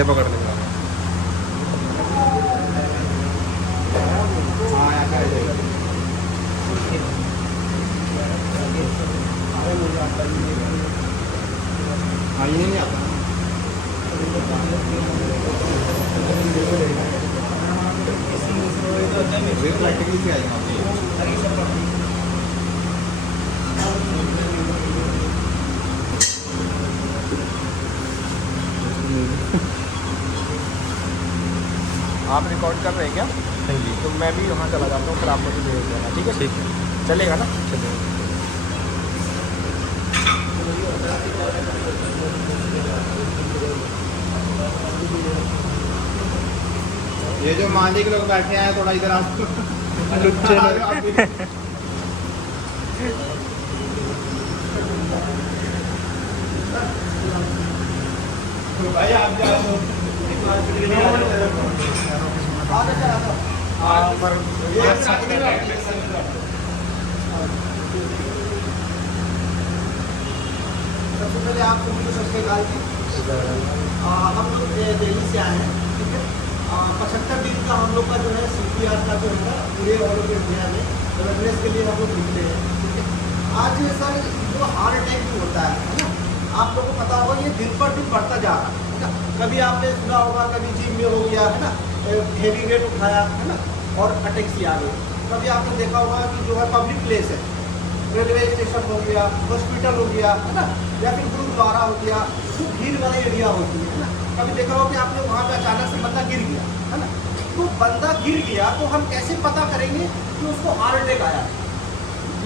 दे पकड़ लेगा। हाँ ये नहीं आता प्रैक्टिकली क्या आएगा। आप रिकॉर्ड कर रहे हैं क्या? नहीं जी। तो मैं भी वहाँ चला जाता हूँ, फिर आप मुझे भेज देना, ठीक है? ठीक है, चलेगा ना? चलिए। ये जो मालिक लोग बैठे हैं थोड़ा इधर आप लुच्चे लोग। भाई आप जाओ। सबसे पहले आपको मुझे सबसे गाल की हम लोग दिल्ली से आए हैं, ठीक है। 75 दिन का हम लोग का जो है CPR का जो है ना पूरे ऑल ओवर इंडिया में अवेयरनेस के लिए हम लोग निकले हैं, ठीक है। आज सर जो हार्ट अटैक जो होता है ना, आप लोगों को पता होगा ये दिन पर दिन बढ़ता जा रहा है ना। कभी आपने सुना होगा कभी जिम में हो गया है ना, हेवी वेट उठाया है ना और अटैक सी आ गई। कभी आपने देखा होगा कि जो है पब्लिक प्लेस है, रेलवे स्टेशन हो गया, हॉस्पिटल हो गया है ना, या फिर गुरुद्वारा हो गया, तो भीड़ वाला एरिया होती है ना। कभी देखा होगा कि आपने वहाँ पे अचानक से बंदा गिर गया है ना, तो बंदा गिर गया तो हम कैसे पता करेंगे कि उसको हार्ट अटैक आया?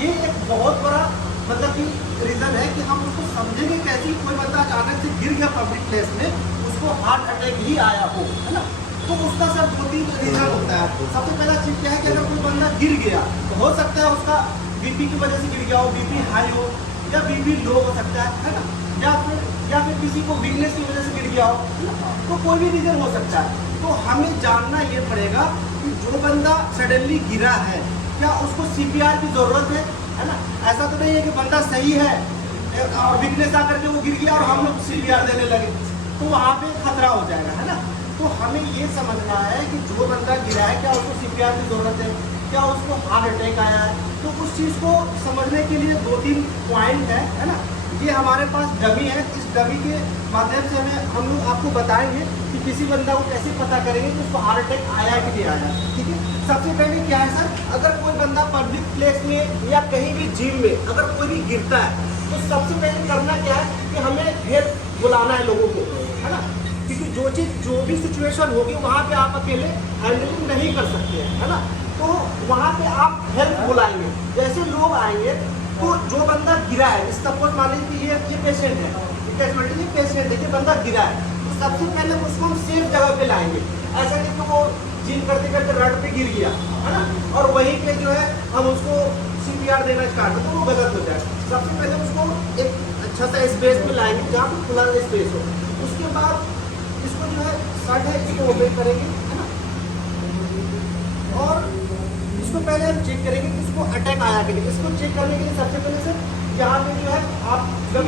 ये एक बहुत बड़ा मतलब कि रीज़न है कि हम उसको समझेंगे कैसे कि कोई बंदा अचानक से गिर गया पब्लिक प्लेस में, उसको हार्ट अटैक ही आया हो, है ना। तो उसका सर 2-3 रीज़न होता है। सबसे पहला चीज़ क्या है कि अगर कोई बंदा गिर गया तो हो सकता है उसका BP की वजह से गिर गया हो, BP हाई हो या BP लो हो सकता है ना, या फिर किसी को वीकनेस की वजह से गिर गया हो, है ना। तो कोई भी रीज़न हो सकता है। तो हमें जानना ये पड़ेगा कि जो बंदा सडनली गिरा है क्या उसको CPR की ज़रूरत है ना। ऐसा तो नहीं है कि बंदा सही है और वीकनेस आकर के वो गिर गया और हम लोग CPR देने लगे, तो वहाँ पे खतरा हो जाएगा, है ना। तो हमें ये समझना है कि जो बंदा गिरा है क्या उसको CPR की ज़रूरत है, क्या उसको हार्ट अटैक आया है। तो उस चीज़ को समझने के लिए 2-3 पॉइंट है ना। ये हमारे पास डमी है, इस डमी के माध्यम से हम लोग आपको बताएंगे कि किसी बंदा को कैसे पता करेंगे कि उसको हार्ट अटैक आया कि नहीं आया, ठीक है। सबसे पहले क्या है सर, अगर कोई बंदा पब्लिक प्लेस में या कहीं भी जिम में अगर कोई भी गिरता है तो सबसे पहले करना क्या है कि हमें हेल्प बुलाना है लोगों को, है ना। क्योंकि जो भी सिचुएशन होगी वहाँ पे आप अकेले हैंडलिंग नहीं कर सकते हैं, है ना। तो वहाँ पे आप हेल्प बुलाएंगे, जैसे लोग आएंगे तो जो बंदा गिरा है, सपोज मान लीजिए कि ये पेशेंट है, ये पेशेंट है, ये बंदा गिरा है, तो सबसे पहले उसको हम सेफ जगह पे लाएंगे। ऐसा नहीं कि वो जिम करते करते रड पे गिर गया, है ना, और वहीं पे जो है हम उसको CPR देना स्टार्ट कर, तो वो गलत हो जाए। सबसे पहले उसको एक अच्छा सा स्पेस में लाएंगे जहाँ पर खुला स्पेस हो। उसके बाद इसको जो है शर्ट है इसको ओपन करेंगे, है ना, और इसको पहले हम चेक करेंगे कि इसको अटैक आया कि नहीं। इसको चेक करने के लिए सबसे पहले सर यहाँ पे जो है आप जब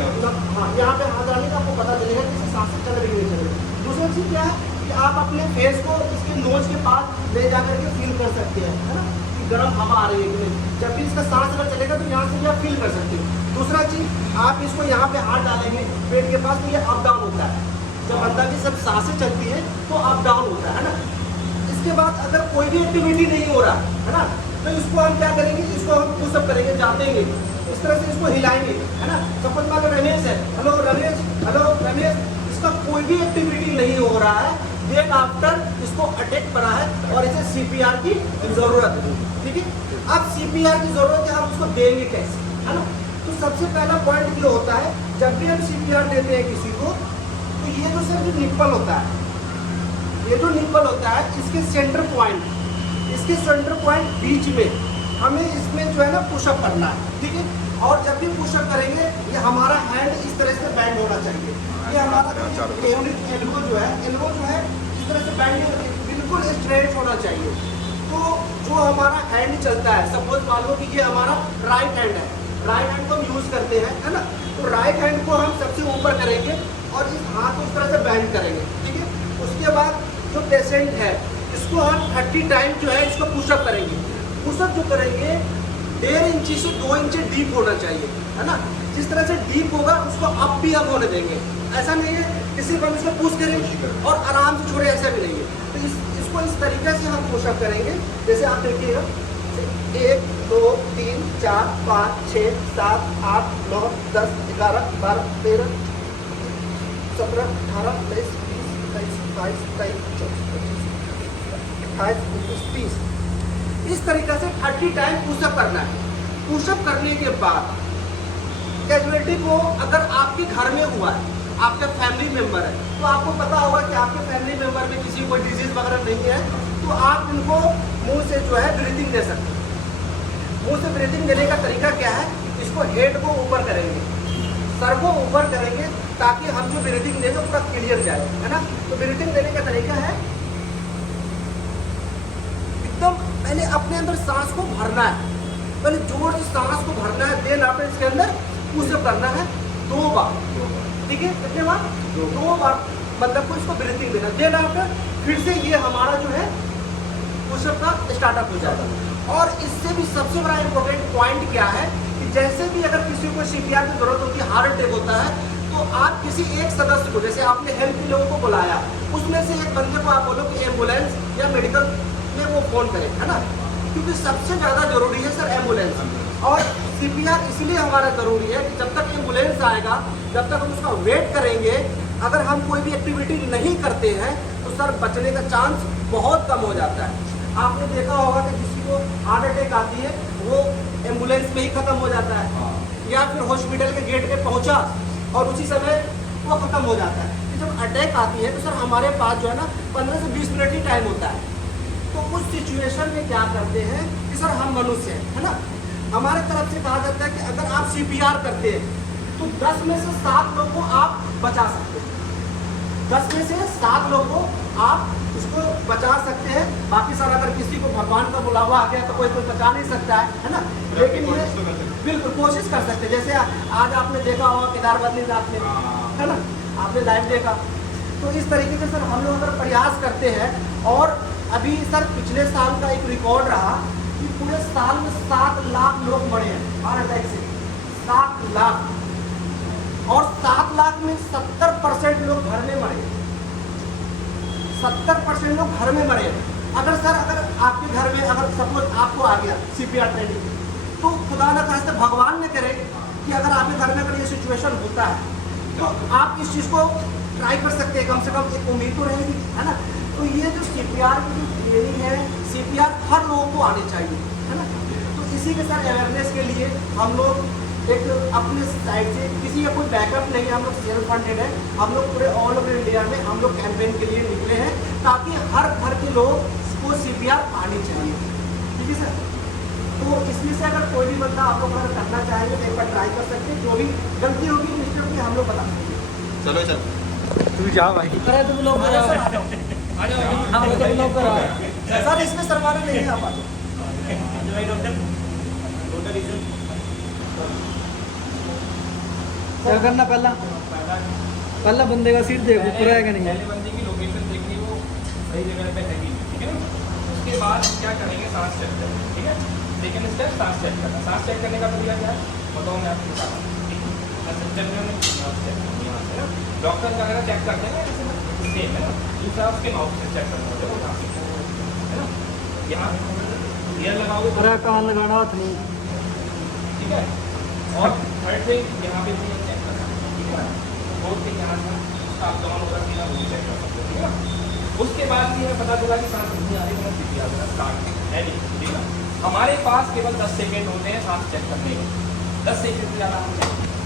हाँ यहाँ पे हाथ डालेंगे आपको पता चलेगा कि इसकी सांसें चल रही है, चल रही। दूसरी चीज़ क्या है कि आप अपने फेस को इसके नोज के पास ले जा करके फील कर सकते हैं, है ना, कि गर्म हवा आ रही है कि नहीं। जब भी इसका सांस अगर चलेगा तो यहाँ से भी आप फील कर सकते हो। दूसरा चीज़ आप इसको यहाँ पे हाथ डालेंगे पेट के पास तो ये अप डाउन होता है। जब बंदा की सब सांसें चलती है तो अप डाउन होता है ना। इसके बाद अगर कोई भी एक्टिविटी नहीं हो रहा है ना, तो इसको हम क्या करेंगे, इसको हम पुशअप करेंगे, जातेंगे इस तरह से इसको हिलाएंगे, है ना। सपोज मान लो रमेश है, हेलो रमेश, हेलो रमेश, इसका कोई भी एक्टिविटी नहीं हो रहा है, देन आफ्टर इसको अटैक पड़ा है और इसे CPR की जरूरत है, ठीक है। अब CPR की जरूरत है, हम उसको देंगे कैसे, है ना। तो सबसे पहला पॉइंट ये होता है, जब भी हम CPR देते हैं किसी को, तो ये जो सर जो निप्पल होता है, ये जो निप्पल होता है इसके सेंटर पॉइंट बीच में हमें इसमें जो है ना पुशअप करना है, ठीक है। और जब भी पुशअप करेंगे ये हमारा हैंड इस तरह से बैंड होना चाहिए। ये हमारा एल्बो जो है इस तरह से बैंड बिल्कुल स्ट्रेट होना चाहिए। तो जो हमारा हैंड चलता है, सपोज मान लो कि ये हमारा राइट हैंड है, राइट हैंड को हम यूज़ करते हैं, है ना। तो राइट हैंड को हम सबसे ऊपर करेंगे और इस हाथ को इस तरह से बैंड करेंगे, ठीक है। उसके बाद जो पेशेंट है इसको हम 30 टाइम जो है इसको पुशअप करेंगे। पुशअप जो करेंगे 1.5 इंची से 2 इंची डीप होना चाहिए, है ना। जिस तरह से डीप होगा उसको अप भी अप होने देंगे। ऐसा नहीं है किसी पर इसको पुश करें और आराम से छोड़े, ऐसा भी नहीं है। तो इसको इस तरीके से हम पुशअप करेंगे। जैसे आप देखिएगा 1 2 3 4 5 6 7 8 9 10 11 12 13 17 18 19 20 21 22 23 24 25 26 30 इस तरीके से 30 टाइम पुशअप करना है। पुशअप करने के बाद कैजुअलिटी को अगर आपके घर में हुआ है, आपका फैमिली मेंबर है, तो आपको पता होगा कि आपके फैमिली मेंबर में किसी को डिजीज वगैरह नहीं है, तो आप इनको मुंह से जो है ब्रीथिंग दे सकते हैं। मुंह से ब्रीथिंग देने का तरीका क्या है, इसको हेड को ऊपर करेंगे, सर को ऊपर करेंगे, ताकि हम जो ब्रीथिंग देंगे पूरा क्लियर जाए, है ना। तो ब्रीथिंग देने का तरीका है एकदम पहले अपने अंदर सांस को भरना है, पहले जोर से सांस को भरना है, देन आपने इसके अंदर पुशअप करना है 2 बार, ठीक है। कितने बार? 2 बार मतलब को इसको ब्रीथिंग देना। देन आपने फिर से ये हमारा जो है पुशअप का स्टार्टअप हो जाएगा। और इससे भी सबसे बड़ा इंपॉर्टेंट पॉइंट क्या है कि जैसे भी अगर किसी को CPR की जरूरत होती है, हार्ट अटैक होता है, तो आप किसी एक सदस्य को, जैसे आपने हेल्थ के लोगों को बुलाया, उसमें से एक बंदे को आप बोलो कि एम्बुलेंस या मेडिकल में वो फोन करें, है ना। क्योंकि सबसे ज़्यादा जरूरी है सर एम्बुलेंस। और CPR इसलिए हमारा ज़रूरी है कि जब तक एम्बुलेंस आएगा, जब तक हम उसका वेट करेंगे, अगर हम कोई भी एक्टिविटी नहीं करते हैं तो सर बचने का चांस बहुत कम हो जाता है। आपने देखा होगा कि किसी को हार्ट अटैक आती है, वो एम्बुलेंस में ही ख़त्म हो जाता है, या फिर हॉस्पिटल के गेट पे पहुंचा और उसी समय वो ख़त्म हो जाता है। कि जब अटैक आती है तो सर हमारे पास जो है ना 15 से 20 मिनट ही टाइम होता है। तो उस सिचुएशन में क्या करते हैं कि सर हम मनुष्य हैं, है ना, हमारे तरफ से कहा जाता है कि अगर आप CPR करते हैं तो 10 में से 7 लोग को आप बचा सकते हैं। 10 में से 7 लोग को आप उसको बचा सकते हैं। बाकी सर अगर किसी को भगवान का बुलावा आ गया तो कोई बचा नहीं सकता है ना। लेकिन ये बिल्कुल कोशिश कर सकते हैं। जैसे आज आपने देखा होगा केदार बद्रीनाथ में, है ना, आपने लाइव देखा। तो इस तरीके से सर हम लोग अगर प्रयास करते हैं, और अभी सर पिछले साल का एक रिकॉर्ड रहा कि पूरे साल में 7 लाख लोग मरे हैं हार्ट अटैक से, 7 लाख। और 7 लाख में 70% लोग घर में मरे, 70% लोग घर में मरे। अगर सर अगर आपके घर में अगर सपोज आपको आ गया CPR ट्रेनिंग, तो खुदा न खास्ते भगवान ने करे कि अगर आपके घर में अगर ये सिचुएशन होता है तो आप इस चीज़ को ट्राई कर सकते हैं, कम से कम एक उम्मीद तो रहेगी, है ना। तो ये जो CPR की जो ट्रेनिंग है, CPR हर लोगों को आनी चाहिए, है ना। तो इसी के साथ अवेयरनेस के लिए हम लोग एक अपने साइड से, किसी का कोई बैकअप नहीं है, हम लोग सेल्फ फंडेड है, हम लोग पूरे ऑल ओवर इंडिया में हम लोग कैंपेन के लिए निकले हैं, ताकि हर घर के लोग को CPR आनी चाहिए, ठीक है सर। तो इसमें से अगर कोई भी बंदा आप लोग अगर करना चाहेंगे तो एक बार ट्राई कर सकते हैं। जो भी गलती होगी मिस्टेक होगी हम लोग बता सकते हैं। चलो चल तू जा भाई। अरे तुम लोग सर इसमें सरवाना नहीं है आप क्या करना, पहला बंदे का सीट देखो पूरा है कि नहीं। पहले बंदे की लोकेशन देखनी, वो सही जगह पे है कि नहीं, ठीक है ना। उसके बाद हम क्या करेंगे, सांस चेक करेंगे, ठीक है। सेकंड स्टेप सांस चेक करना। सांस चेक करने का तरीका क्या है बताओ मैं आपको बता रहा हूँ। डॉक्टर वगैरह चेक करते हैं सेम है ना। दूसरा उसके माउथ से चेक करना होता है, वो सांस है ना। यहाँ ईयर लगाओगे पूरा कान लगाना हाथ नहीं, ठीक है। और थर्ड थिंग यहाँ पे भी चेक करना, ठीक है। फोर्थ थिंग यहाँ से उसका abdomen वगैरह सीधा वो भी चेक कर सकते हो, ठीक है। उसके बाद भी हमें पता चला कि सांस नहीं आ रही, तो CPR स्टार्ट है नहीं, ठीक है। हमारे पास केवल 10 सेकेंड होते हैं सांस चेक करने के, 10 सेकेंड से ज़्यादा हम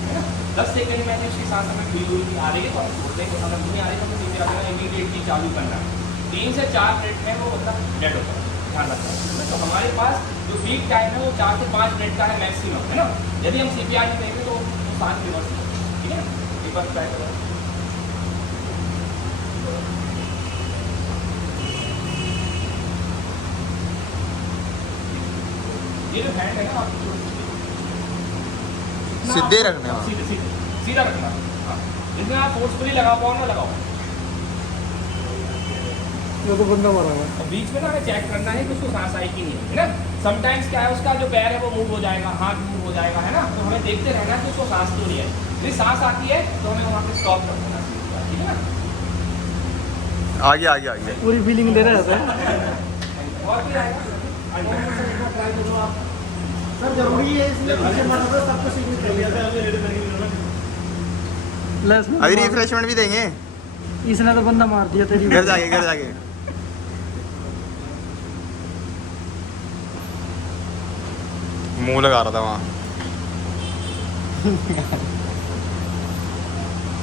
है ना। 10 सेकेंड में उसकी सांस हमें फील हुई कि आ रही है तो हम छोड़ देंगे, अगर नहीं आ रही तो हमें CPR इमीडिएटली चालू करना है। 3 से 4 मिनट में वो मतलब डेड होता है, ध्यान रखना है। तो हमारे पास जो पीक टाइम है वो 4 से 5 मिनट का है मैक्सिमम, है ना। यदि हम CPR नहीं देंगे तो 5 रिवर्स, ठीक है। एक बार ट्राई करो। ये जो हैंड है ना आप सीधे रखने वाला। सीधा रखना। हाँ, जितना आप फोर्सफुली लगा पाओ ना लगाओ। वो तो बंदा मरा हुआ है। और बीच में ना हमें चेक करना है कि उसको सांस आई कि नहीं आई, है ना। समटाइम्स क्या है, उसका जो पैर है वो मूव हो जाएगा, हाथ मूव हो जाएगा, है ना। तो हमें देखते रहना है कि उसको सांस तो नहीं आई। यदि सांस आती है तो हमें वहाँ पे स्टॉप कर देना, ठीक है ना। आगे आगे आगे। पूरी फीलिंग ले रहा था। और भी आएगा ट्राई करो आप। सर जरूरी है इसलिए पीछे मत हटो, सबको सीखनी चाहिए। अभी रिफ्रेशमेंट भी देंगे इसने तो बंदा मार दिया तेरी। घर जाके। मुंह लगा रहा था वहाँ।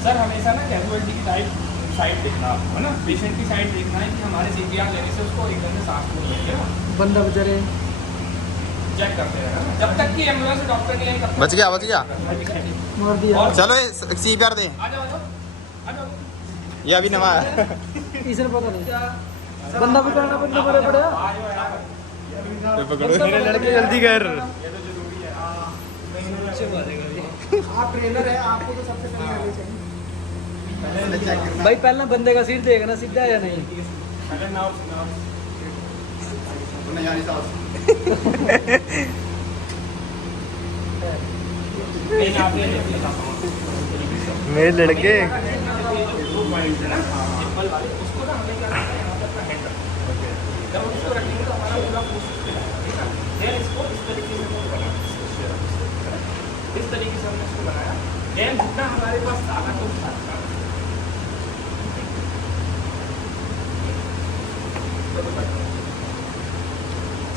सर हमेशा ना कैजुअलिटी की साइड देखना आपको, है ना। पेशेंट की साइड देखना है कि हमारे सीपीआर लेने से उसको एकदम से सांस फूल लेंगे ना। बंदा बेचारे चेक करते रहना ना, जब तक कि एम्बुलेंस से डॉक्टर नहीं आएगा। बच गया मार दिया। और चलो CPR दे। आ जाओ आ जाओ। ये अभी नवा है। इसने पता नहीं बंदा पकड़ना बंदा मरे पड़ा। मेरे लड़के जल्दी कर। आप ट्रेनर है, आपको तो सबसे पहले करनी चाहिए। पहले चेक करना भाई पहले बंदे का सिर देखना सीधा है या नहीं। अपने यानी साहब नहीं ना आपने मेरे लड़के उसको ना हमें क्या करना है, यहाँ पे अपना हैंड रखना है। जब हम इसको रखेंगे तो हमारा पूरा पुश मिलेगा, ठीक है। देन इसको इस तरीके से हमने बनाया, इस तरीके से हमने इसको बनाया। देन जितना हमारे पास ताकत हो उतना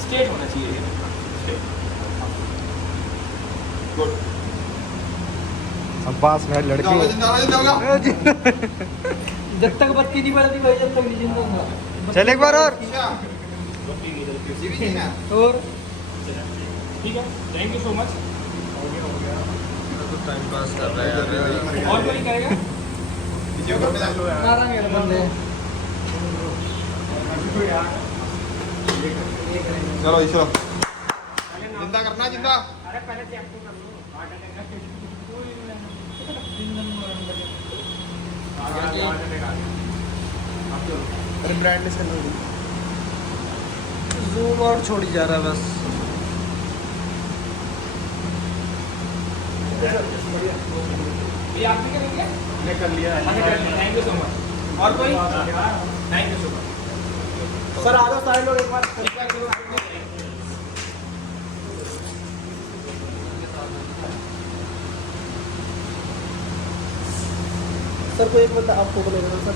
स्ट्रेट होना चाहिए ये स्ट्रेट। गुड। अब्बास मेरे जिंदा होगा, जिंदा होगा। जब तक बत्ती नहीं बढ़ती भाई जब तक नहीं जिंदा होगा। चल एक बार और। अच्छा ये भी ठीक है। और ठीक है, thank you so much. Time pass कर रहा है और कोई करेगा? किसी को घर पे जा लो यार। मारा मेरे बंदे। चलो इसरो जिंदा करना, जिंदा। अरे पहले चेक तो कर लो, हार्ट अटैक का अरे ब्रांड से जूम आउट छोड़ी जा रहा है बस। ये आप भी करेंगे? मैं कर लिया है। Thank you so much. और कोई? Thank you so much. Sir आ जाओ सारे लोग एक बार। सर को एक बंदा आपको बोलेगा सर।